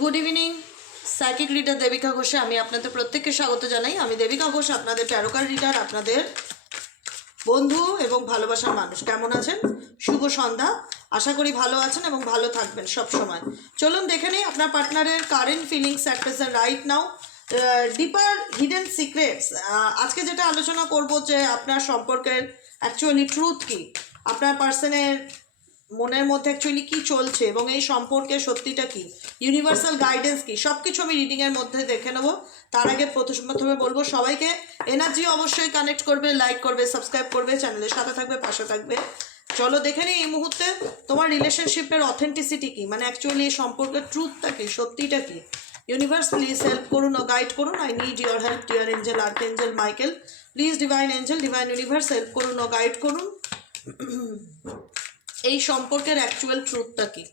Good evening, psychic reader Debika ঘোষে আমি আপনাদের প্রত্যেককে স্বাগত জানাই। আমি দেবিকা ঘোষ, আপনাদের ট্যারোকার রিডার, আপনাদের বন্ধু এবং ভালোবাসার মানুষ। কেমন আছেন? শুভ সন্ধ্যা। আশা করি ভালো আছেন এবং ভালো থাকবেন সব সময়। চলুন দেখে নিই আপনার পার্টনারের current feelings at present right now, deeper hidden secrets. আজকে যেটা আলোচনা করব যে আপনার সম্পর্কের অ্যাকচুয়ালি ট্রুথ কী, আপনার পার্সনের মনের মধ্যে অ্যাকচুয়ালি কী চলছে এবং এই সম্পর্কে সত্যিটা কী, ইউনিভার্সাল গাইডেন্স কী, সব কিছু আমি রিডিংয়ের মধ্যে দেখে নেবো। তার আগে প্রথমে বলবো সবাইকে এনার্জি অবশ্যই কানেক্ট করবে, লাইক করবে, সাবস্ক্রাইব করবে, চ্যানেলের সাথে থাকবে, পাশে থাকবে। চলো দেখে নিই এই মুহূর্তে তোমার রিলেশনশিপের অথেন্টিসিটি কী, মানে অ্যাকচুয়ালি এই সম্পর্কের ট্রুথটা কী, সত্যিটা কী। ইউনিভার্স প্লিজ হেল্প করুন ও গাইড করুন। I need your help dear angel, archangel Michael. Please divine angel, divine universe help করুন ও গাইড করুন। এই সম্পর্কের অ্যাকচুয়াল ট্রুথটা কি?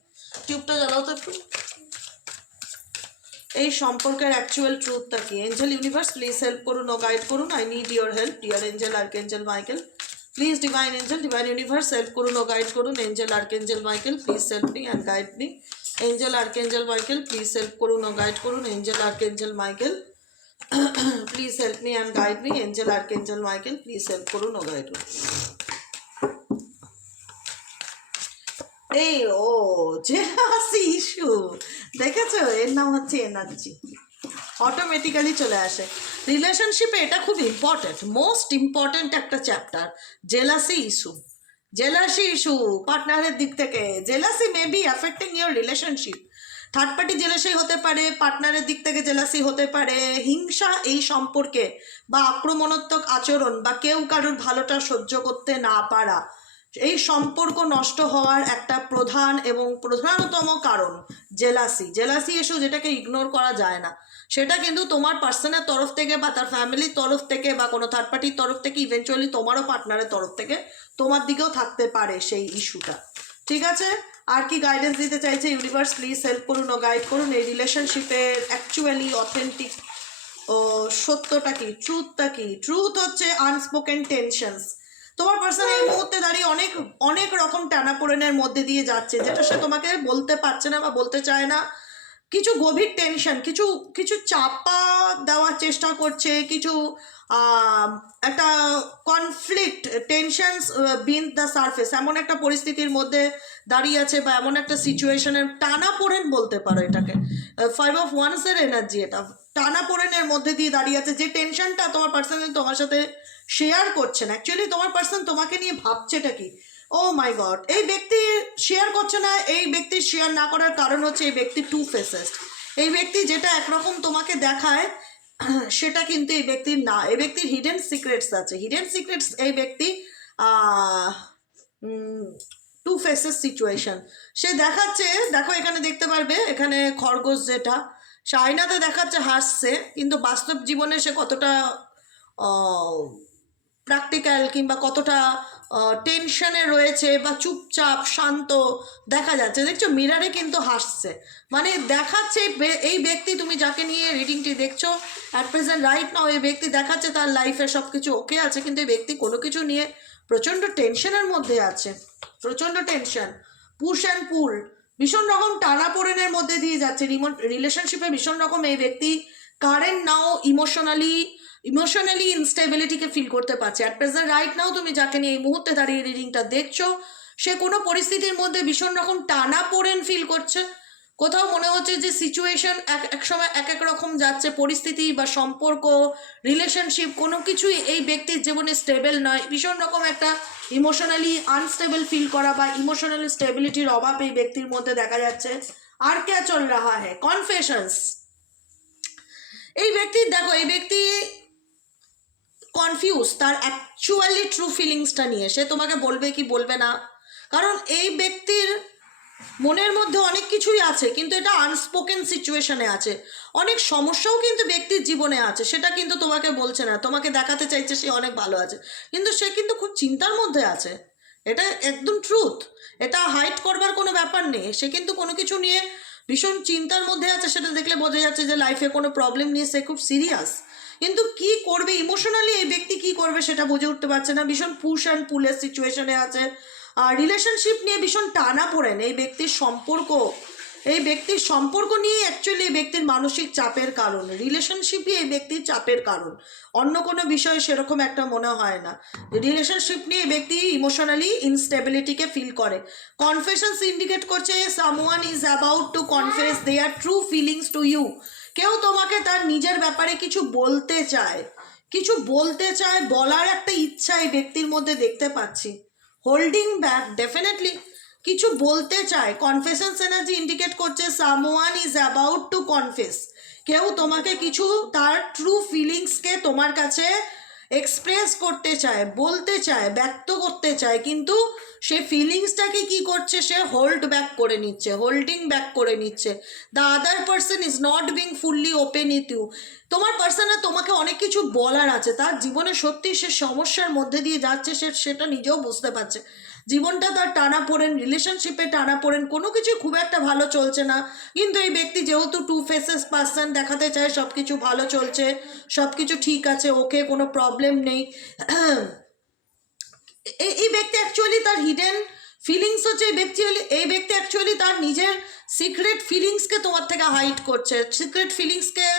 টিউবটা জ্বালাও তো একটু। এই সম্পর্কের অ্যাকচুয়াল ট্রুথটা কি? এঞ্জেল ইউনিভার্স প্লিজ হেল্প করুন ও গাইড করুন। I need your help dear angel, archangel Michael. Please divine angel, divine universe help করুন ও গাইড করুন। Angel archangel Michael please help me and guide me. Angel archangel Michael please help করুন ও guide করুন। Angel archangel Michael please help me and guide me. Angel archangel Michael please help করুন ও guide করুন। এই ও jealousy issue দেখেছো, এর নাম হচ্ছে এনার্জি, অটোমেটিক্যালি চলে আসে রিলেশনশিপে। এটা খুব ইম্পর্টেন্ট, মোস্ট ইম্পর্টেন্ট একটা chapter, jealousy issue. Jealousy issue পার্টনারের দিক থেকে, jealousy may be affecting your relationship. Third party jealousy হতে পারে, পার্টনারের দিক থেকে জেলাসি হতে পারে, হিংসা এই সম্পর্কে বা আক্রমণাত্মক আচরণ বা কেউ কারোর ভালোটা সহ্য করতে না পারা, এই সম্পর্ক নষ্ট হওয়ার একটা প্রধান এবং প্রধানতম কারণ জেলাসি। জেলাসি ইস্যু যেটাকে ইগনোর করা যায় না, সেটা কিন্তু তোমার পার্সনের তরফ থেকে বা তার ফ্যামিলির তরফ থেকে বা কোনো থার্ড পার্টির তরফ থেকে, ইভেনচুয়ালি তোমারও পার্টনারের তরফ থেকে তোমার দিকেও থাকতে পারে সেই ইস্যুটা। ঠিক আছে, আর কি গাইডেন্স দিতে চাইছে ইউনিভার্স? প্লিজ হেল্প করুন ও গাইড করুন। এই রিলেশনশিপের অ্যাকচুয়ালি অথেন্টিক ও সত্যটা কি, ট্রুথটা কি? ট্রুথ হচ্ছে আনস্পোকেন টেনশনস। তোমার পার্সন এই মুহূর্তে দাঁড়িয়ে অনেক অনেক রকম টানাপোড়েনের মধ্যে দিয়ে যাচ্ছে, যেটা সে তোমাকে বলতে পারছে না বা বলতে চায় না। কিছু গভীর টেনশন, কিছু কিছু চাপা দেওয়ার চেষ্টা করছে, কিছু একটা conflict, tensions been the surface, এমন একটা পরিস্থিতির মধ্যে দাঁড়িয়ে আছে বা এমন একটা সিচুয়েশনের টানাপোড়েন বলতে পারো এটাকে। 5 অফ ওয়ান্সের এনার্জি, এটা টানাপোড়েনের মধ্যে দিয়ে দাঁড়িয়ে আছে। যে টেনশনটা তোমার পার্সন তোমার সাথে শেয়ার করছে না, অ্যাকচুয়ালি তোমার পার্সন তোমাকে নিয়ে ভাবছেটা কি? ও মাই গড, এই ব্যক্তি শেয়ার করছে না। এই ব্যক্তি শেয়ার না করার কারণ হচ্ছে এই ব্যক্তি টু ফেসেস। এই ব্যক্তি যেটা একরকম তোমাকে দেখায় সেটা কিন্তু এই ব্যক্তির না। এই ব্যক্তির হিডেন সিক্রেটস আছে, হিডেন সিক্রেটস। এই ব্যক্তি টু ফেসেস সিচুয়েশন সে দেখাচ্ছে। দেখো এখানে দেখতে পারবে, এখানে খরগোশ যেটা সে আয়নাতে দেখাচ্ছে হাসছে, কিন্তু বাস্তব জীবনে সে কতটা প্র্যাকটিক্যাল কিংবা কতটা টেনশনে রয়েছে বা চুপচাপ শান্ত দেখা যাচ্ছে। দেখছো মিরারে কিন্তু হাসছে, মানে দেখাচ্ছে এই ব্যক্তি, তুমি যাকে নিয়ে রিডিংটি দেখছো অ্যাট প্রেজেন্ট রাইট নাও, এই ব্যক্তি দেখাচ্ছে তার লাইফে সব কিছু ওকে আছে, কিন্তু এই ব্যক্তি কোনো কিছু নিয়ে প্রচণ্ড টেনশনের মধ্যে আছে, প্রচণ্ড টেনশন, পুশ অ্যান্ড পুল, ভীষণ রকম টানাপোড়েনের মধ্যে দিয়ে যাচ্ছে রিলেশনশিপে। ভীষণ রকম এই ব্যক্তি কারেন্ট নাও ইমোশনালি ইনস্টেবিলিটিকে ফিল করতে পারছে অ্যাট প্রেজেন্ট রাইট নাও। তুমি যাকে নিয়ে এই মুহূর্তে দাঁড়িয়ে রিডিংটা দেখছো, সে কোনো পরিস্থিতির মধ্যে ভীষণ রকম টানাপোড়েন ফিল করছে। কোথাও মনে হচ্ছে যে সিচুয়েশন এক সময় এক এক রকম যাচ্ছে, পরিস্থিতি বা সম্পর্ক, রিলেশনশিপ কোনো কিছুই এই ব্যক্তির জীবনে স্টেবল নয়। ভীষণ রকম একটা ইমোশনালি আনস্টেবল ফিল করা বা ইমোশনালি স্টেবিলিটির অভাব এই ব্যক্তির মধ্যে দেখা যাচ্ছে। আর কে চল রাহা হ্যাঁ, কনফেশনস। এই ব্যক্তির দেখো, এই ব্যক্তি কনফিউজ তার অ্যাকচুয়ালি ট্রু ফিলিংসটা নিয়ে। সে তোমাকে বলবে কি বলবে না, কারণ এই ব্যক্তির মনের মধ্যে অনেক কিছুই আছে, কিন্তু এটা আনস্পোকেন সিচুয়েশনে আছে। অনেক সমস্যাও কিন্তু ব্যক্তির জীবনে আছে, সেটা কিন্তু তোমাকে বলছে না। তোমাকে দেখাতে চাইছে সে অনেক ভালো আছে, কিন্তু সে কিন্তু খুব চিন্তার মধ্যে আছে। এটা একদম ট্রুথ, এটা হাইড করবার কোনো ব্যাপার নেই। সে কিন্তু কোনো কিছু নিয়ে ভীষণ চিন্তার মধ্যে আছে, সেটা দেখলে বোঝা যাচ্ছে যে লাইফে কোনো প্রবলেম নিয়ে সে খুব সিরিয়াস। কিন্তু কি করবে ইমোশনালি, এই ব্যক্তি কি করবে সেটা বুঝে উঠতে পারছে না। ভীষণ পুশ অ্যান্ড পুলের সিচুয়েশনে আছে। আর রিলেশনশিপ নিয়ে ভীষণ টানা পড়েন এই ব্যক্তির সম্পর্ক এই ব্যক্তির সম্পর্ক নিয়ে অ্যাকচুয়ালি এই ব্যক্তির মানসিক চাপের কারণ, রিলেশনশিপই এই ব্যক্তির চাপের কারণ, অন্য কোনো বিষয়ে সেরকম একটা মনে হয় না। রিলেশনশিপ নিয়ে এই ব্যক্তি ইমোশনালি ইনস্টেবিলিটিকে ফিল করে। কনফেশনস ইন্ডিকেট করছে someone is about to confess their true feelings to you. কেউ তোমাকে তার নিজের ব্যাপারে কিছু বলতে চায়, কিছু বলতে চায়, বলার একটা ইচ্ছা এই ব্যক্তির মধ্যে দেখতে পাচ্ছি। হোল্ডিং ব্যাক, ডেফিনেটলি কিছু বলতে চায়। কনফেশনস এনার্জি ইন্ডিকেট করছে someone is about to confess. কেউ তোমাকে কিছু তার ট্রু ফিলিংসকে তোমার কাছে এক্সপ্রেস করতে চায়, বলতে চায়, ব্যক্ত করতে চায়, কিন্তু সে ফিলিংসটাকে কি করছে, সে হোল্ড ব্যাক করে নিচ্ছে, হোল্ডিং ব্যাক করে নিচ্ছে। The other person is not being fully open with you. তোমার পার্সনের তোমাকে অনেক কিছু বলার আছে, তার জীবনে সত্যি সে সমস্যার মধ্যে দিয়ে যাচ্ছে, সে সেটা নিজেও বুঝতে পারছে। জীবনটা তার টানা পড়েন, রিলেশনশিপে টানা পড়েন, কোনো কিছু খুব একটা ভালো চলছে না। কিন্তু এই ব্যক্তি যেহেতু টু ফেসেস পার্সন, দেখাতে চায় সব কিছু ভালো চলছে, সব কিছু ঠিক আছে, ওকে কোনো প্রবলেম নেই। এই ব্যক্তি অ্যাকচুয়ালি তার হিডেন ফিলিংস হচ্ছে, এই ব্যক্তি অ্যাকচুয়ালি তার নিজের সিক্রেট ফিলিংসকে তোমার থেকে হাইড করছে, সিক্রেট ফিলিংসকে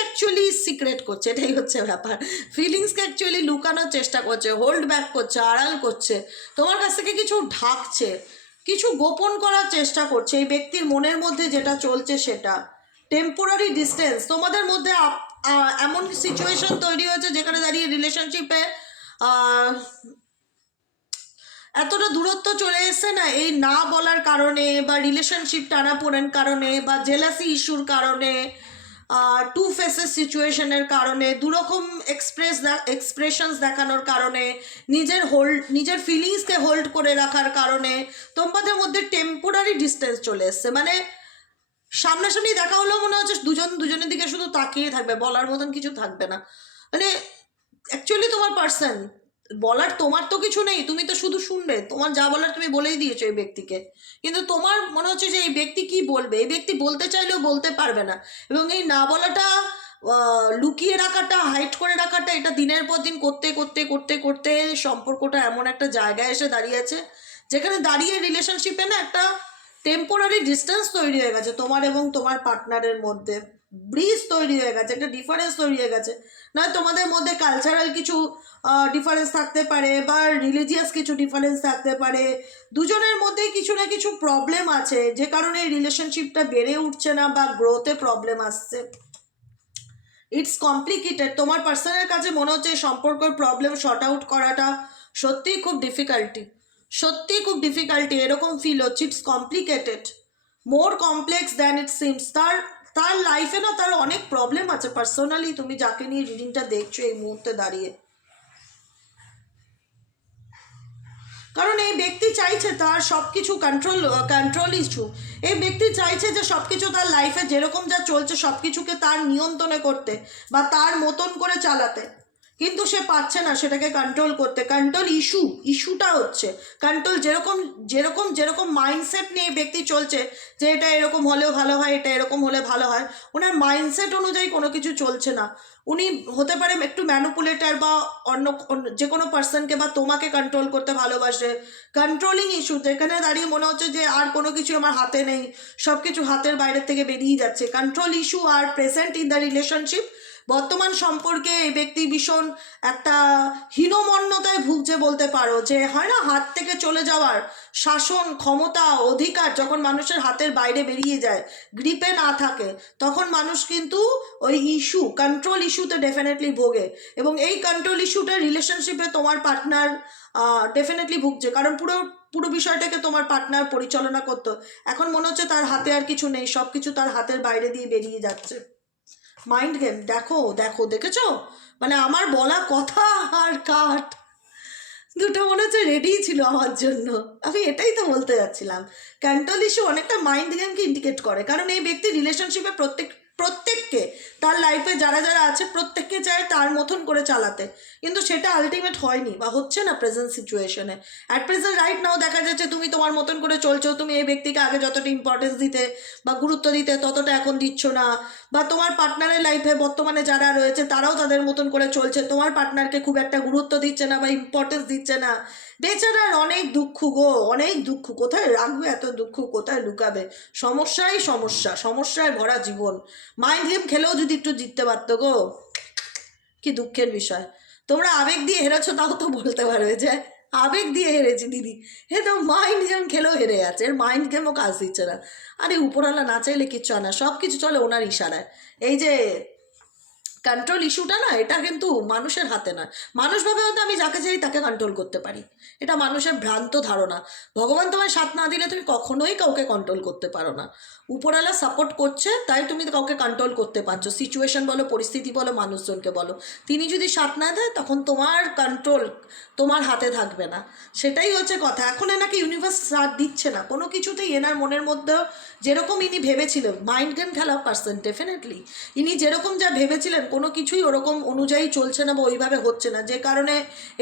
অ্যাকচুয়ালি সিক্রেট করছে, এটাই হচ্ছে ব্যাপার। ফিলিংসকে অ্যাকচুয়ালি লুকানোর চেষ্টা করছে, হোল্ড ব্যাক করছে, আড়াল করছে, তোমার কাছ থেকে কিছু ঢাকছে, কিছু গোপন করার চেষ্টা করছে। এই ব্যক্তির মনের মধ্যে যেটা চলছে সেটা টেম্পোরারি ডিস্টেন্স। তোমাদের মধ্যে এমন সিচুয়েশন তৈরি হয়েছে যেখানে দাঁড়িয়ে রিলেশনশিপে এতটা দূরত্ব চলে এসছে না, এই না বলার কারণে, বা রিলেশনশিপ টানাপোড়েন কারণে, বা জেলাসি ইস্যুর কারণে, টু ফেসেস সিচুয়েশনের কারণে, দুরকম এক্সপ্রেশনস দেখানোর কারণে, নিজের ফিলিংসকে হোল্ড করে রাখার কারণে তোমাদের মধ্যে টেম্পোরারি ডিস্টেন্স চলে এসছে। মানে সামনাসামনি দেখা হলেও মনে হচ্ছে দুজনের দিকে শুধু তাকিয়ে থাকবে, বলার মতন কিছু থাকবে না। মানে অ্যাকচুয়ালি তোমার পার্সন বলার, তোমার তো কিছু নেই, তুমি তো শুধু শুনবে, তোমার যা বলার তুমি বলেই দিয়েছো এই ব্যক্তিকে, কিন্তু তোমার মনে হচ্ছে যে এই ব্যক্তি কি বলবে, এই ব্যক্তি বলতে চাইলেও বলতে পারবে না। এবং এই না বলাটা, লুকিয়ে রাখাটা, হাইড করে রাখাটা, এটা দিনের পর দিন করতে করতে করতে করতে সম্পর্কটা এমন একটা জায়গায় এসে দাঁড়িয়েছে যেখানে দাঁড়িয়ে রিলেশনশিপে না একটা টেম্পোরারি ডিস্টেন্স তৈরি হয়ে গেছে তোমার এবং তোমার পার্টনারের মধ্যে, ব্রিজ তৈরি হয়ে গেছে, একটা ডিফারেন্স তৈরি হয়ে গেছে। নয় তোমাদের মধ্যে কালচারাল কিছু ডিফারেন্স থাকতে পারে, বা রিলিজিয়াস কিছু ডিফারেন্স থাকতে পারে, দুজনের মধ্যে কিছু না কিছু প্রবলেম আছে যে কারণে রিলেশনশিপটা বেড়ে উঠছে না, বা গ্রোথে প্রবলেম আসছে। It's complicated. তোমার পার্সনের কাছে মনে হচ্ছে সম্পর্কের প্রবলেম শর্ট আউট করাটা সত্যিই খুব ডিফিকাল্টি, এরকম ফিল হচ্ছে। It's complicated, more complex than it seems. তার লাইফে না তার অনেক প্রবলেম আছে পার্সোনালি, তুমি যাকে নিয়ে রিডিংটা দেখছো এই মুহূর্তে দাঁড়িয়ে। কারণ এই ব্যক্তি চাইছে তার সব কিছু কন্ট্রোল ইস্যু। এই ব্যক্তি চাইছে যে সব কিছু তার লাইফে যেরকম যা চলছে সব কিছুকে তার নিয়ন্ত্রণে করতে, বা তার মতন করে চালাতে, কিন্তু সে পারছে না সেটাকে কন্ট্রোল করতে। কন্ট্রোল ইস্যুটা হচ্ছে কন্ট্রোল, যেরকম মাইন্ডসেট নিয়ে ব্যক্তি চলছে যে এটা এরকম হলেও ভালো হয়, এটা এরকম হলে ভালো হয়, ওনার মাইন্ডসেট অনুযায়ী কোনো কিছু চলছে না। উনি হতে পারে একটু ম্যানুপুলেটার, বা অন্য যে কোনো পার্সনকে বা তোমাকে কন্ট্রোল করতে ভালোবাসে। কন্ট্রোলিং ইস্যু, যেখানে দাঁড়িয়ে মনে হচ্ছে যে আর কোনো কিছু আমার হাতে নেই, সব কিছু হাতের বাইরের থেকে বেরিয়ে যাচ্ছে। Control issue are present in the relationship. বর্তমান সম্পর্কে এই ব্যক্তি ভীষণ একটা হীনমন্যতায় ভুগছে বলতে পারো, যে হয় না হাত থেকে চলে যাওয়ার শাসন ক্ষমতা অধিকার যখন মানুষের হাতের বাইরে বেরিয়ে যায়, গ্রিপে না থাকে, তখন মানুষ কিন্তু ওই কন্ট্রোল ইস্যুতে ডেফিনেটলি ভোগে। এবং এই কন্ট্রোল ইস্যুটা রিলেশনশিপে তোমার পার্টনার ডেফিনেটলি ভুগছে, কারণ পুরো বিষয়টাকে তোমার পার্টনার পরিচালনা করতো। এখন মনে হচ্ছে তার হাতে আর কিছু নেই, সব কিছু তার হাতের বাইরে দিয়ে বেরিয়ে যাচ্ছে। মাইন্ড গেম, দেখেছো? মানে আমার বলা কথা আর কাট দুটো মনে হচ্ছে রেডিই ছিল আমার জন্য। আমি এটাই তো বলতে যাচ্ছিলাম, কন্ট্রোল ইস্যু অনেকটা মাইন্ড গেমকে ইন্ডিকেট করে। কারণ এই ব্যক্তি রিলেশনশিপে প্রত্যেককে তার লাইফে যারা আছে প্রত্যেককে চায় তার মতন করে চালাতে, কিন্তু সেটা আলটিমেট হয়নি বা হচ্ছে না প্রেজেন্ট সিচুয়েশনে। অ্যাট প্রেজেন্ট রাইট নাও দেখা যাচ্ছে তুমি তোমার মতন করে চলছো, তুমি এই ব্যক্তিকে আগে যতটা ইম্পর্টেন্স দিতে বা গুরুত্ব দিতে ততটা এখন দিচ্ছ না, বা তোমার পার্টনারের লাইফে বর্তমানে যারা রয়েছে তারাও তাদের মতন করে চলছে, তোমার পার্টনারকে খুব একটা গুরুত্ব দিচ্ছে না বা ইম্পর্টেন্স দিচ্ছে না। বেচারার অনেক দুঃখ গো, অনেক দুঃখ। কোথায় রাখবে এত দুঃখ, কোথায় লুকাবে? সমস্যাই সমস্যা, সমস্যায় ভরা জীবন। মাইন্ড গেম খেলেও যদি একটু জিততে পারতো গো, কি দুঃখের বিষয়। তোমরা আবেগ দিয়ে হেরেছো তাও তো বলতে পারবে যে আবেগ দিয়ে হেরেছি দিদি, হে তো মাইন্ড গেম খেলেও হেরে যাচ্ছে, এর মাইন্ড গেমও কাজ দিচ্ছে না। আরে উপরওয়ালা না চাইলে কিচ্ছু হয় না, সব কিছু চলে ওনার ইশারায়। এই যে কন্ট্রোল ইস্যুটা না, এটা কিন্তু মানুষের হাতে নয়। মানুষ ভাবে হয়তো আমি যাকে চাই তাকে কন্ট্রোল করতে পারি, এটা মানুষের ভ্রান্ত ধারণা। ভগবান তোমায় সাথ না দিলে তুমি কখনোই কাউকে কন্ট্রোল করতে পারো না। উপরওয়ালা সাপোর্ট করছে তাই তুমি কাউকে কন্ট্রোল করতে পারছো, সিচুয়েশন বলো, পরিস্থিতি বলো, মানুষজনকে বলো। তিনি যদি সাথ না দেয় তখন তোমার কন্ট্রোল তোমার হাতে থাকবে না, সেটাই হচ্ছে কথা। এখন এনাকে ইউনিভার্স সাথ দিচ্ছে না কোনো কিছুতেই। এনার মনের মধ্যেও যেরকম ইনি ভেবেছিলেন, মাইন্ড গেম খেলা পার্সন ডেফিনেটলি, ইনি যেরকম যা ভেবেছিলেন কোনো কিছুই ওরকম অনুযায়ী চলছে না বা ওইভাবে হচ্ছে না, যে কারণে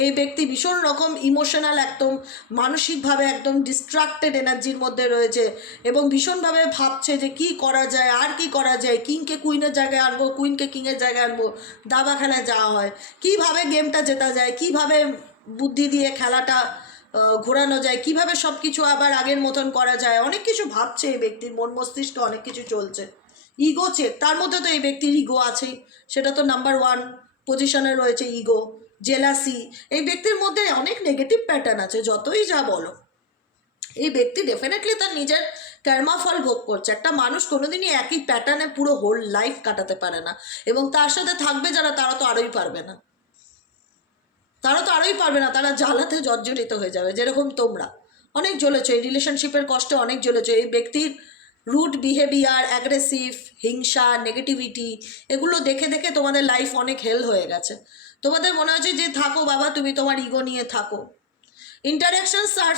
এই ব্যক্তি ভীষণ রকম ইমোশনাল, একদম মানসিকভাবে একদম ডিস্ট্রাক্টেড এনার্জির মধ্যে রয়েছে এবং ভীষণভাবে ভাবছে যে কি করা যায়, আর কি করা যায়, কিংকে কুইনের জায়গায় আনবো, কুইনকে কিংয়ের জায়গায় আনবো, দাবা খেলায় যাওয়া হয়, কিভাবে গেমটা জেতা যায়, কিভাবে বুদ্ধি দিয়ে খেলাটা ঘোরানো যায়, কিভাবে সব কিছু আবার আগের মতন করা যায়, অনেক কিছু ভাবছে এই ব্যক্তির মন মস্তিষ্কে, অনেক কিছু চলছে। ইগো চেক, তার মধ্যে তো এই ব্যক্তির ইগো আছেই, সেটা তো নাম্বার 1 পজিশনে রয়েছে ইগো। জেলাসি, এই ব্যক্তির মধ্যে অনেক নেগেটিভ প্যাটার্ন আছে, যতই যা বলো। এই ব্যক্তি ডেফিনেটলি তার নিজের কর্মাফল ভোগ করছে। একটা মানুষ কোনোদিনই একই প্যাটার্নে পুরো হোল লাইফ কাটাতে পারে না, এবং তার সাথে থাকবে যারা, তারা তো আরোই পারবে না, তারা জ্বালাতে জর্জরিত হয়ে যাবে। যেরকম তোমরা অনেক জ্বলেছো এই রিলেশনশিপের কষ্টে, অনেক জ্বলেছো। এই ব্যক্তির রুড বিহেভিয়ার, অ্যাগ্রেসিভ, হিংসা, নেগেটিভিটি, এগুলো দেখে দেখে তোমাদের লাইফ অনেক হেল হয়ে গেছে। তোমাদের মনে হচ্ছে যে থাকো বাবা, তুমি তোমার ইগো নিয়ে থাকো। Interactions are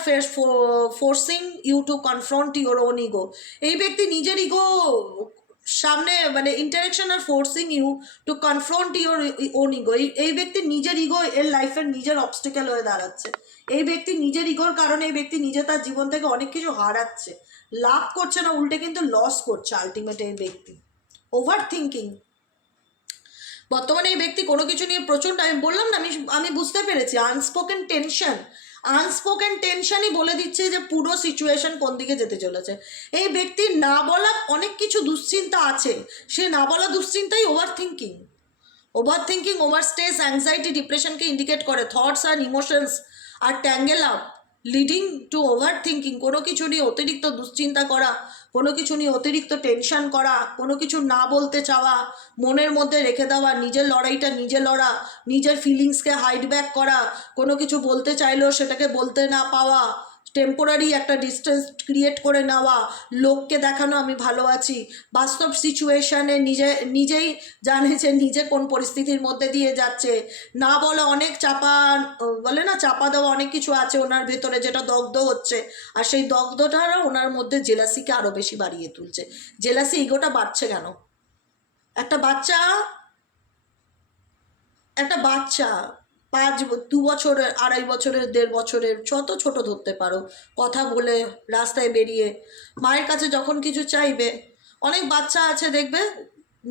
forcing you to confront your own ego. এই ব্যক্তি নিজের ইগো সামনে, মানে interaction are forcing you to confront your own ego, এই ব্যক্তি নিজের ইগো এর লাইফের নিজের অবস্টেকেল হয়ে দাঁড়াচ্ছে। এই ব্যক্তি নিজের ইগোর কারণে এই ব্যক্তি নিজে তার জীবন থেকে অনেক কিছু হারাচ্ছে, লাভ করছে না, উল্টে কিন্তু লস করছে আলটিমেট। এই ব্যক্তি ওভার থিঙ্কিং, বর্তমানে এই ব্যক্তি কোনো কিছু নিয়ে প্রচণ্ড, আমি বললাম না, আমি বুঝতে পেরেছি আনস্পোকেন টেনশনই বলে দিচ্ছে যে পুরো সিচুয়েশন কোন দিকে যেতে চলেছে। এই ব্যক্তির না বলা অনেক কিছু দুশ্চিন্তা আছে, সে না বলা দুশ্চিন্তাই overthinking. Over stress, anxiety, ডিপ্রেশনকে ইন্ডিকেট করে। থটস অ্যান্ড ইমোশনস আর tangle up leading to overthinking. কোনো কিছু নিয়ে অতিরিক্ত দুশ্চিন্তা করা, কোনো কিছু নিয়ে অতিরিক্ত টেনশন করা, কোনো কিছু না বলতে চাওয়া, মনের মধ্যে রেখে দেওয়া, নিজের লড়াইটা নিজে লড়া, নিজের ফিলিংসকে হাইড ব্যাক করা, কোনো কিছু বলতে চাইলেও সেটাকে বলতে না পাওয়া, টেম্পোরারি একটা ডিস্টেন্স ক্রিয়েট করে নেওয়া, লোককে দেখানো আমি ভালো আছি, বাস্তব সিচুয়েশানে নিজেই জানে যে নিজে কোন পরিস্থিতির মধ্যে দিয়ে যাচ্ছে। না বলা অনেক চাপা, বলে না চাপা দেওয়া অনেক কিছু আছে ওনার ভেতরে, যেটা দগ্ধ হচ্ছে, আর সেই দগ্ধটারা ওনার মধ্যে জেলাসিকে আরও বেশি বাড়িয়ে তুলছে। জেলাসি, ইগোটা বাড়ছে কেন? একটা বাচ্চা 2 বছরের, 2.5 বছরের, 1.5 বছরের, যত ছোট ধরতে পারো, কথা বলে রাস্তায় বেরিয়ে মায়ের কাছে যখন কিছু চাইবে, অনেক বাচ্চা আছে দেখবে,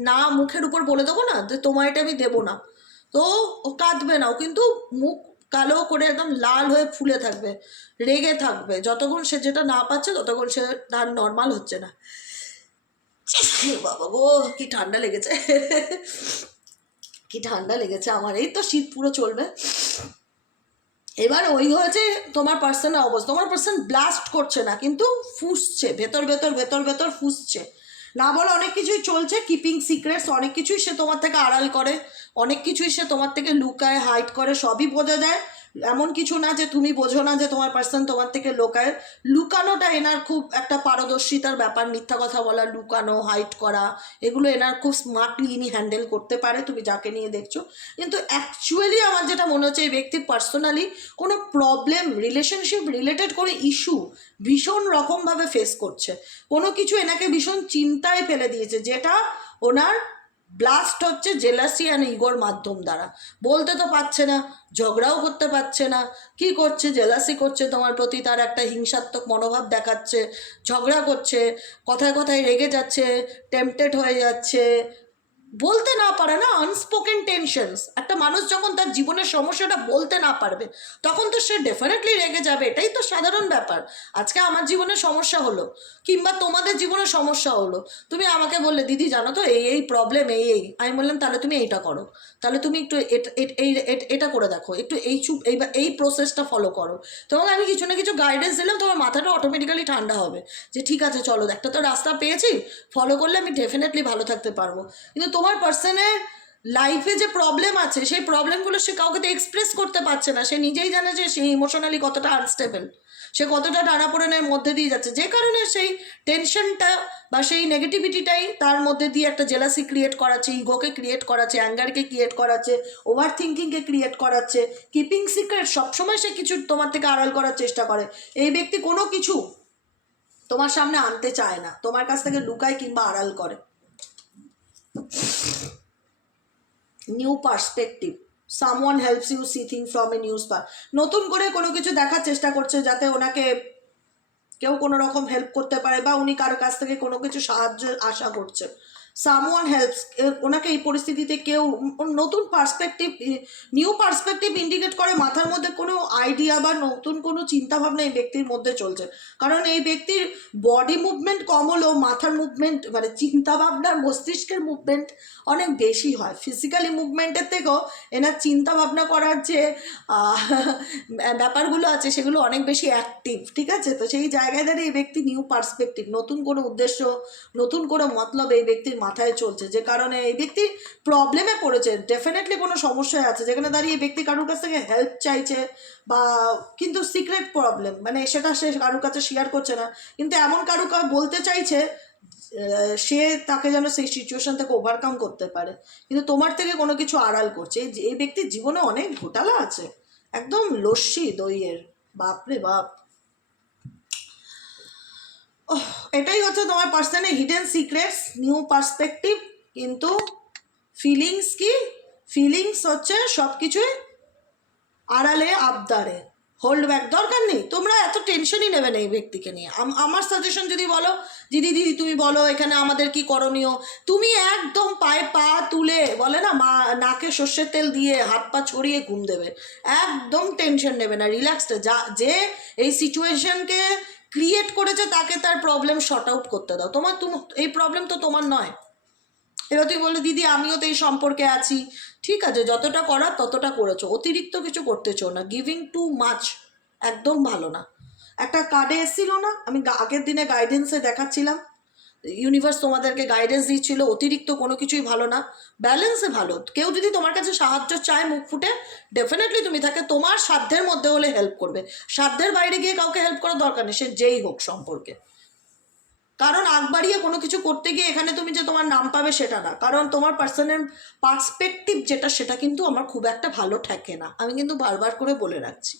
না মুখের উপর বলে দেবো না যে তোমার এটা আমি দেবো না, তো ও কাঁদবে না, ও কিন্তু মুখ কালো করে একদম লাল হয়ে ফুলে থাকবে, রেগে থাকবে, যতক্ষণ সে যেটা না পাচ্ছে ততক্ষণ সে তার নর্মাল হচ্ছে না। বাবা গো, কি ঠান্ডা লেগেছে, কি ঠান্ডা লেগেছে আমার। এই তো শীত পুরো চলবে। এবার ওই হয়েছে তোমার পার্সনের অবস্থা। তোমার পার্সন ব্লাস্ট করছে না, কিন্তু ফুসছে, ভেতর ভেতর ফুসছে। না বলে অনেক কিছুই চলছে, কিপিং সিক্রেটস, অনেক কিছুই সে তোমার থেকে আড়াল করে, অনেক কিছুই সে তোমার থেকে লুকায়, হাইড করে, সবই বোঝা যায়। এমন কিছু না যে তুমি বোঝো না যে তোমার পার্সন তোমার থেকে লুকায়। লুকানোটা এনার খুব একটা পারদর্শিতার ব্যাপার, মিথ্যা কথা বলা, লুকানো, হাইড করা, এগুলো এনার খুব স্মার্টলি ইনি হ্যান্ডেল করতে পারে, তুমি যাকে নিয়ে দেখছো। কিন্তু অ্যাকচুয়ালি আমার যেটা মনে হচ্ছে, এই ব্যক্তি পার্সোনালি কোনো প্রবলেম, রিলেশনশিপ রিলেটেড কোনো ইস্যু ভীষণ রকমভাবে ফেস করছে। কোনো কিছু এনাকে ভীষণ চিন্তায় ফেলে দিয়েছে, যেটা ওনার ব্লাস্ট হচ্ছে জেলাসি অ্যান্ড ইগোর মাধ্যম দ্বারা। বলতে তো পারছে না, ঝগড়াও করতে পারছে না, কি করছে, জেলাসি করছে তোমার প্রতি, তার একটা হিংসাত্মক মনোভাব দেখাচ্ছে, ঝগড়া করছে, কথায় কথায় রেগে যাচ্ছে, টেম্পটেড হয়ে যাচ্ছে, বলতে না পারে না, আনস্পোকেন টেনশনস। একটা মানুষ যখন তার জীবনের সমস্যাটা বলতে না পারবে তখন তো সে ডেফিনেটলি রেগে যাবে, এটাই তো সাধারণ ব্যাপার। আজকে আমার জীবনে সমস্যা হলো কিংবা তোমাদের জীবনে সমস্যা হলো, তুমি আমাকে বললে দিদি জানো তো এই এই প্রবলেম এই এই, আমি বললাম তাহলে তুমি এইটা করো, তাহলে তুমি একটু এটা করে দেখো, একটু এই প্রসেসটা ফলো করো। তোমাকে আমি কিছু না কিছু গাইডেন্স দিলাম, তোমার মাথাটা অটোমেটিক্যালি ঠান্ডা হবে যে ঠিক আছে চলো একটা তো রাস্তা পেয়েছি, ফলো করলে আমি ডেফিনেটলি ভালো থাকতে পারবো। কিন্তু তোমার পার্সনের লাইফে যে প্রবলেম আছে সেই প্রবলেমগুলো সে কাউকে তো এক্সপ্রেস করতে পারছে না, সে নিজেই জানে যে সে ইমোশনালি কতটা আনস্টেবল, সে কতটা টানাপোড়েনের মধ্যে দিয়ে যাচ্ছে, যে কারণে সেই টেনশনটা বা সেই নেগেটিভিটিটাই তার মধ্যে দিয়ে একটা জেলাসি ক্রিয়েট করাচ্ছে, ইগোকে ক্রিয়েট করাচ্ছে, অ্যাঙ্গারকে ক্রিয়েট করাচ্ছে, ওভার থিঙ্কিংকে ক্রিয়েট করাচ্ছে, কিপিং সিক্রেট, সবসময় সে কিছু তোমার থেকে আড়াল করার চেষ্টা করে। এই ব্যক্তি কোনো কিছু তোমার সামনে আনতে চায় না, তোমার কাছ থেকে লুকায় কিংবা আড়াল করে। New perspective, someone helps you see thing from a news par, নতুন করে কোনো কিছু দেখার চেষ্টা করছে যাতে ওনাকে কেউ কোনো রকম হেল্প করতে পারে বা উনি কারো কাছ থেকে কোনো কিছু সাহায্য আশা করছে। সামওয়ান হেল্পস, ওনাকে এই পরিস্থিতিতে কেউ নতুন পার্সপেক্টিভ, নিউ পার্সপেক্টিভ ইন্ডিকেট করে মাথার মধ্যে কোনো আইডিয়া বা নতুন কোনো চিন্তাভাবনা এই ব্যক্তির মধ্যে চলছে। কারণ এই ব্যক্তির বডি মুভমেন্ট কম হলেও মাথার মুভমেন্ট মানে চিন্তাভাবনার মস্তিষ্কের মুভমেন্ট অনেক বেশি হয়। ফিজিক্যালি মুভমেন্টের থেকেও এনার চিন্তাভাবনা করার যে ব্যাপারগুলো আছে সেগুলো অনেক বেশি অ্যাক্টিভ, ঠিক আছে? তো সেই জায়গায় দাঁড়িয়ে এই ব্যক্তি নিউ পার্সপেক্টিভ, নতুন কোনো উদ্দেশ্য, নতুন কোনো মতলব এই ব্যক্তির মাথায় চলছে, যে কারণে এই ব্যক্তি প্রবলেমে পড়েছে, ডেফিনেটলি কোনো সমস্যায় আছে, যেখানে দাঁড়িয়ে এই ব্যক্তি কারোর কাছ থেকে হেল্প চাইছে বা কিন্তু সিক্রেট প্রবলেম, মানে সেটা সে কারোর কাছে শেয়ার করছে না, কিন্তু এমন কারো বলতে চাইছে সে তাকে যেন সেই সিচুয়েশন থেকে ওভারকাম করতে পারে, কিন্তু তোমার থেকে কোনো কিছু আড়াল করছে। এই ব্যক্তির জীবনে অনেক ঘোটালা আছে, একদম লস্যি দইয়ের, বাপরে বাপ। এটাই হচ্ছে তোমার পার্সনের হিডেন সিক্রেটস, নিউ পার্সপেক্টিভ। কিন্তু ফিলিংস কি? ফিলিংস হচ্ছে সব কিছুই আড়ালে আবদারে, হোল্ড ব্যাক, দরকার নেই, তোমরা এত টেনশনই নেবে না এই ব্যক্তিকে নিয়ে। আমার সাজেশন যদি বলো দিদি তুমি বলো এখানে আমাদের কি করণীয়, তুমি একদম পায়ে পা তুলে বলে না মা নাকে সর্ষের তেল দিয়ে হাত পা ছড়িয়ে ঘুম দেবে, একদম টেনশন নেবে না, রিল্যাক্সড। যে এই সিচুয়েশনকে ক্রিয়েট করেছে তাকে তার প্রবলেম শর্ট আউট করতে দাও। তুমি এই প্রবলেম তো তোমার নয়। এবার তুই বললি দিদি আমিও তো এই সম্পর্কে আছি, ঠিক আছে, যতটা করার ততটা করেছো, অতিরিক্ত কিছু করতেছো না, গিভিং টু মাচ একদম ভালো না। একটা কার্ডে এসেছিল না, আমি আগের দিনে গাইডেন্সে দেখাচ্ছিলাম, ইউনিভার্স তোমাদেরকে গাইডেন্স দিচ্ছিল অতিরিক্ত কোনো কিছুই ভালো না, ব্যালেন্সে ভালো। কেউ যদি তোমার কাছে সাহায্য চায় মুখ ফুটে, ডেফিনেটলি তুমি তাকে তোমার সাধ্যের মধ্যে হলে হেল্প করবে, সাধ্যের বাইরে গিয়ে কাউকে হেল্প করার দরকার নেই, সে যেই হোক সম্পর্কে। কারণ আগ বাড়িয়ে কোনো কিছু করতে গিয়ে এখানে তুমি যে তোমার নাম পাবে সেটা না, কারণ তোমার পার্সোনাল পার্সপেক্টিভ যেটা সেটা কিন্তু আমার খুব একটা ভালো ঠেকে না, আমি কিন্তু বারবার করে বলে রাখছি।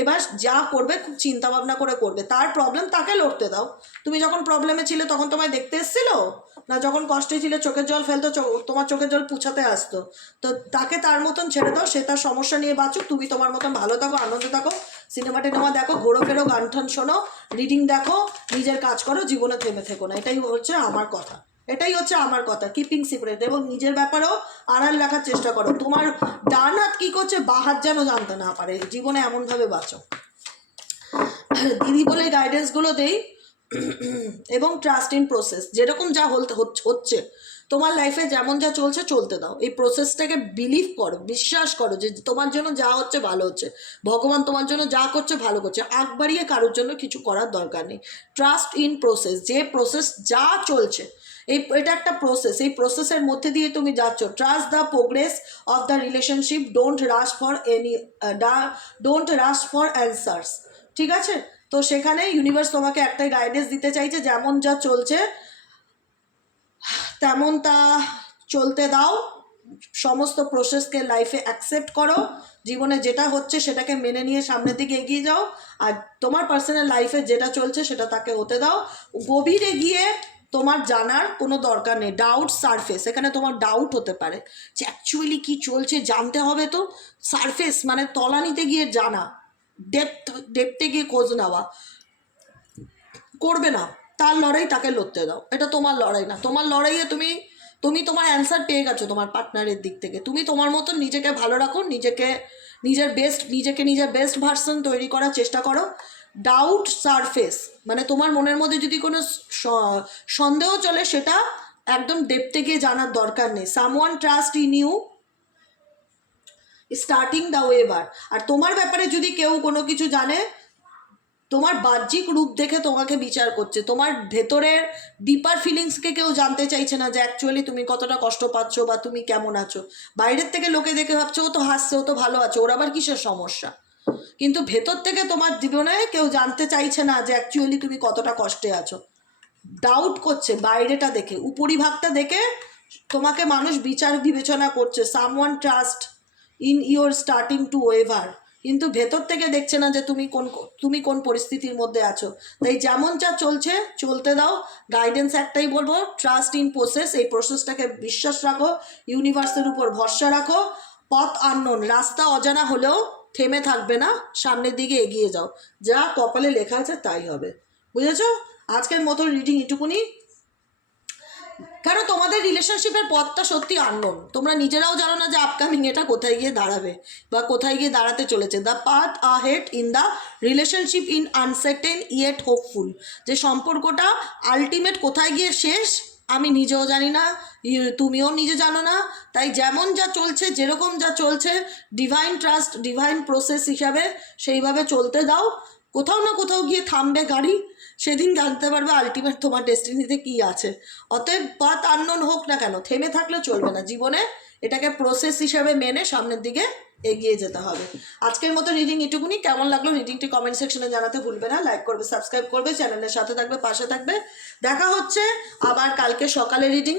এবার যা করবে খুব চিন্তা ভাবনা করে করবে, তার প্রবলেম তাকে লড়তে দাও। তুমি যখন প্রবলেমে ছিলে তখন তোমায় দেখতে এসেছিল না, যখন কষ্টে ছিলে চোখের জল ফেলতো, তোমার চোখের জল পুছাতে আসতো, তো তাকে তার মতন ছেড়ে দাও, সে তার সমস্যা নিয়ে বাঁচুক, তুমি তোমার মতন ভালো থাকো, আনন্দে থাকো, সিনেমা টিনেমা দেখো, ঘোরো ফেরো, গান টান শোনো, রিডিং দেখো, নিজের কাজ করো, জীবনে থেমে থেকো না, এটাই হচ্ছে আমার কথা, এটাই হচ্ছে আমার কথা। কিপিং সিক্রেট, এবং নিজের ব্যাপারেও আড়াল রাখার চেষ্টা করো, তোমার ডান হাত কী করছে বাঁ হাত যেন জানতে না পারে, জীবনে এমনভাবে বাঁচো। দিদি বলে গাইডেন্সগুলো দেই। এবং ট্রাস্ট ইন প্রসেস, যেরকম যা হচ্ছে তোমার লাইফে যেমন যা চলছে চলতে দাও, এই প্রসেসটাকে বিলিভ করো, বিশ্বাস করো যে তোমার জন্য যা হচ্ছে ভালো হচ্ছে, ভগবান তোমার জন্য যা করছে ভালো করছে, আগ বাড়িয়ে কারোর জন্য কিছু করার দরকার নেই। ট্রাস্ট ইন প্রসেস, যে প্রসেস যা চলছে এটা একটা প্রসেস, এই প্রসেসের মধ্যে দিয়ে তুমি যাচ্ছ। Trust the progress of the relationship, don't rush for answers, ঠিক আছে? তো সেখানে ইউনিভার্স তোমাকে একটাই গাইডেন্স দিতে চাইছে, যেমন যা চলছে তেমন তা চলতে দাও, সমস্ত প্রসেসকে লাইফে অ্যাকসেপ্ট করো, জীবনে যেটা হচ্ছে সেটাকে মেনে নিয়ে সামনের দিকে এগিয়ে যাও, আর তোমার পার্সোনাল লাইফে যেটা চলছে সেটা তাকে হতে দাও। গভীরে গিয়ে তোমার জানার কোনো দরকার নেই, ডাউট সারফেস, এখানে তোমার ডাউট হতে পারে যে অ্যাকচুয়ালি কী চলছে জানতে হবে, তো সারফেস মানে তলানিতে গিয়ে জানা, ডেপথে গিয়ে খোঁজ নেওয়া করবে না, তার লড়াই তাকে লড়তে দাও, এটা তোমার লড়াই না, তোমার লড়াইয়ে তুমি তুমি তোমার অ্যান্সার পেয়ে গেছো তোমার পার্টনারের দিক থেকে। তুমি তোমার মতন নিজেকে ভালো রাখো, নিজের বেস্ট ভার্সন তৈরি করার চেষ্টা করো। ডাউট সারফেস মানে তোমার মনের মধ্যে যদি কোনো সন্দেহ চলে, সেটা একদম ডেপথে গিয়ে জানার দরকার নেই। Someone trust in you starting the waver. আর তোমার ব্যাপারে যদি কেউ কোনো কিছু জানে, তোমার বাহ্যিক রূপ দেখে তোমাকে বিচার করছে, তোমার ভেতরের ডিপার ফিলিংসকে কেউ জানতে চাইছে না যে অ্যাকচুয়ালি তুমি কতটা কষ্ট পাচ্ছ বা তুমি কেমন আছো। বাইরের থেকে লোকে দেখে ভাবছে ও তো হাসছে, ও তো ভালো আছে, ওর আবার কিসের সমস্যা। কিন্তু ভেতর থেকে তোমার জীবনে কেউ জানতে চাইছে না যে অ্যাকচুয়ালি তুমি কতটা কষ্টে আছো। ডাউট করছে বাইরেটা দেখে, উপরিভাগটা দেখে তোমাকে মানুষ বিচার বিবেচনা করছে। Someone trust in your starting to waver, কিন্তু ভেতর থেকে দেখছে না যে তুমি কোন পরিস্থিতির মধ্যে আছো। তাই যেমন যা চলছে চলতে দাও। গাইডেন্স একটাই বলবো, ট্রাস্ট ইন প্রসেস। এই প্রসেসটাকে বিশ্বাস রাখো, ইউনিভার্সের উপর ভরসা রাখো। পথ আননোন, রাস্তা অজানা হলেও থেমে থাকবে না, সামনের দিকে এগিয়ে যাও। যা কপালে লেখা আছে তাই হবে। বুঝেছো? আজকের মতো রিডিং এটুকুনি। কারণ তোমাদের রিলেশনশিপের পথটা সত্যি আননোন, তোমরা নিজেরাও জানো না যে আপকামিং এটা কোথায় গিয়ে দাঁড়াবে বা কোথায় গিয়ে দাঁড়াতে চলেছে। The path ahead in the relationship in uncertain yet hopeful, যে সম্পর্কটা আলটিমেট কোথায় গিয়ে শেষ আমি নিজেও জানি না, তুমিও নিজে জানো না। তাই যেমন যা চলছে, যেরকম যা চলছে, ডিভাইন ট্রাস্ট, ডিভাইন প্রসেস হিসাবে সেইভাবে চলতে দাও। কোথাও না কোথাও গিয়ে থামবে গাড়ি, সেদিন জানতে পারবে আলটিমেট তোমার ডেস্টিনিতে কী আছে। অতএব পথ আননোন হোক না কেন, থেমে থাকলে চলবে না জীবনে, এটাকে প্রসেস হিসাবে মেনে সামনের দিকে এগিয়ে যেতে হবে। আজকের মতো রিডিং এটুকুনি। কেমন লাগলো রিডিংটি কমেন্ট সেকশনে জানাতে ভুলবে না। লাইক করবে, সাবস্ক্রাইব করবে, চ্যানেলের সাথে থাকবে, পাশে থাকবে। দেখা হচ্ছে আবার কালকে সকালে রিডিং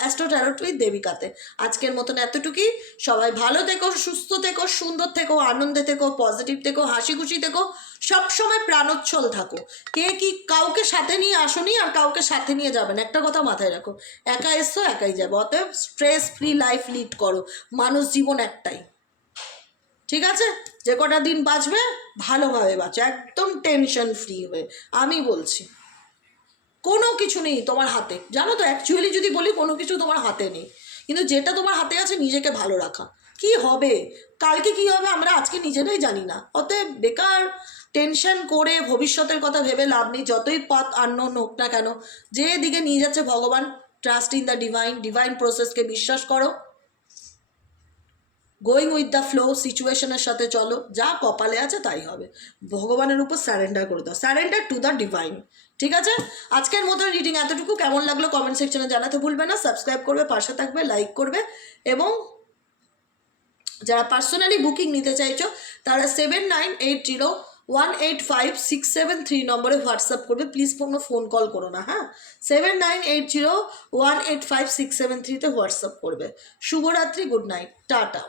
অ্যাস্ট্রো ট্যারোট উইথ দেবিকাতে। আজকের মতন এতটুকুই। সবাই ভালো থেকো, সুস্থ থেকো, সুন্দর থেকো, আনন্দে থেকো, পজিটিভ থেকো, হাসি খুশি থেকো, সবসময় প্রাণোচ্ছল থাকো। কে কি কাউকে সাথে নিয়ে আসনি আর কাউকে সাথে নিয়ে যাবেন, একটা কথা মাথায় রাখো, একা এসছো একাই যাবে। অতএব স্ট্রেস ফ্রি লাইফ লিড করো। মানুষ জীবন একটাই, ঠিক আছে? যে কটা দিন বাঁচবে ভালোভাবে বাঁচো, একদম টেনশন ফ্রি হয়ে। আমি বলছি কোনো কিছু নেই তোমার হাতে, জানো তো, অ্যাকচুয়ালি যদি বলি কোনো কিছু তোমার হাতে নেই, কিন্তু যেটা তোমার হাতে আছে নিজেকে ভালো রাখা। কি হবে কালকে, কি হবে আমরা আজকে নিজেরাই জানি না। অতএব বেকার টেনশন করে ভবিষ্যতের কথা ভেবে লাভ নেই। যতই পথ আননোন হোক না কেন, যে দিকে নিয়ে যাচ্ছে ভগবান, ট্রাস্ট ইন দ্য ডিভাইন প্রসেসকে বিশ্বাস করো। গোয়িং উইথ দ্য ফ্লো, সিচুয়েশনের সাথে চলো, যা কপালে আছে তাই হবে। ভগবানের উপর স্যারেন্ডার করে দাও, স্যারেন্ডার টু দ্য ডিভাইন। ঠিক আছে? আজকের মতো রিডিং এতটুকু। কেমন লাগলো কমেন্ট সেকশনে জানাতে ভুলবে না। সাবস্ক্রাইব করবে, পাশে থাকবে, লাইক করবে, এবং যারা পার্সোনালি বুকিং নিতে চাইছো তারা 7980185673 নম্বরে হোয়াটসঅ্যাপ করবে। প্লিজ কোনো ফোন কল করো না, হ্যাঁ? 7980185673 হোয়াটসঅ্যাপ করবে। শুভরাত্রি, গুড নাইট, টাটা।